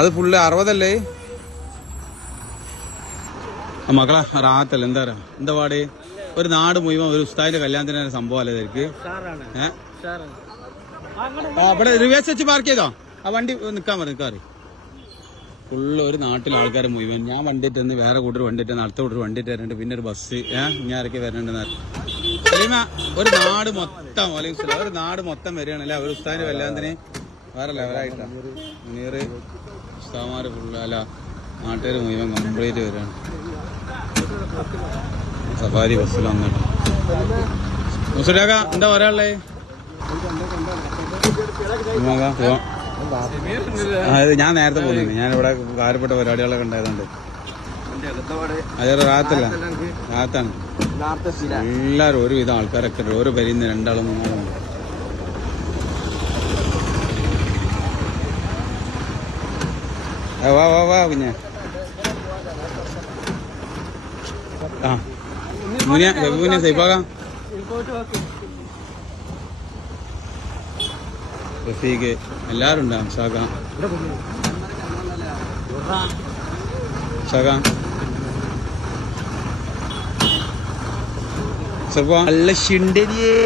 അത് ഫുള്ള് അറുപതല്ലേ? മക്കളെ റാത്തല്ല എന്താ പറയാ? എന്താ പാട്? ഒരു നാട് മുഴുവൻ ഒരു ഉസ്താദിന്റെ കല്യാണത്തിന് സംഭവം അല്ലേ ഇവർക്ക്? അവിടെ റിവേഴ്സ് വെച്ച് പാർക്ക് ചെയ്തോ? ആ വണ്ടി നിക്കാൻ പറ നിക്കാറി ഫുള്ള് ഒരു നാട്ടിലെ ആൾക്കാർ മുഴുവൻ. ഞാൻ വണ്ടി വന്ന് വേറെ കൂട്ടർ വണ്ടി ഇട്ടെന്ന് അടുത്ത കൂട്ടർ വണ്ടി വരണ്ട്. പിന്നെ ഒരു ബസ് ഏഹ് ഞാൻ ഇറക്കി വരണ്ടെന്ന് ഒരു നാട് മൊത്തം. ഒരു നാട് മൊത്തം വരികയാണല്ലേ? ഒരു ഉസ്താദിന്റെ കല്യാണത്തിന് വേറെ ലെവലായിട്ടാണ് മുനീർ ഉസ്താമാര് ഫുള്ള് അല്ല. നാട്ടുകാർ മുഴുവൻ കംപ്ലീറ്റ് വരികയാണ് സഫാരി ബസ്സിൽ വന്നിട്ട്. എന്താ പറയാനുള്ളേ? ആ, ഞാൻ നേരത്തെ പോകുന്നുണ്ട് ഞാൻ ഇവിടെ കാര്യപ്പെട്ട പരിപാടികളൊക്കെ ഉണ്ടായതുകൊണ്ട്. അതെ റാത്തല്ല. റാത്താണ്. എല്ലാരും ഒരുവിധം ആൾക്കാരൊക്കെ. ഓരോ പരിന്ന് രണ്ടാളും മൂന്നാളും ഉണ്ട്. ആ, വാ വാ വാ കുഞ്ഞ. ആ. മുനിയ മുനിയ സൈപ്പാകാം റഫീഖ് എല്ലാരും ഉണ്ട്? ഷാഖ ഷാഖ സഫ നല്ല ശിണ്ടരിയേ.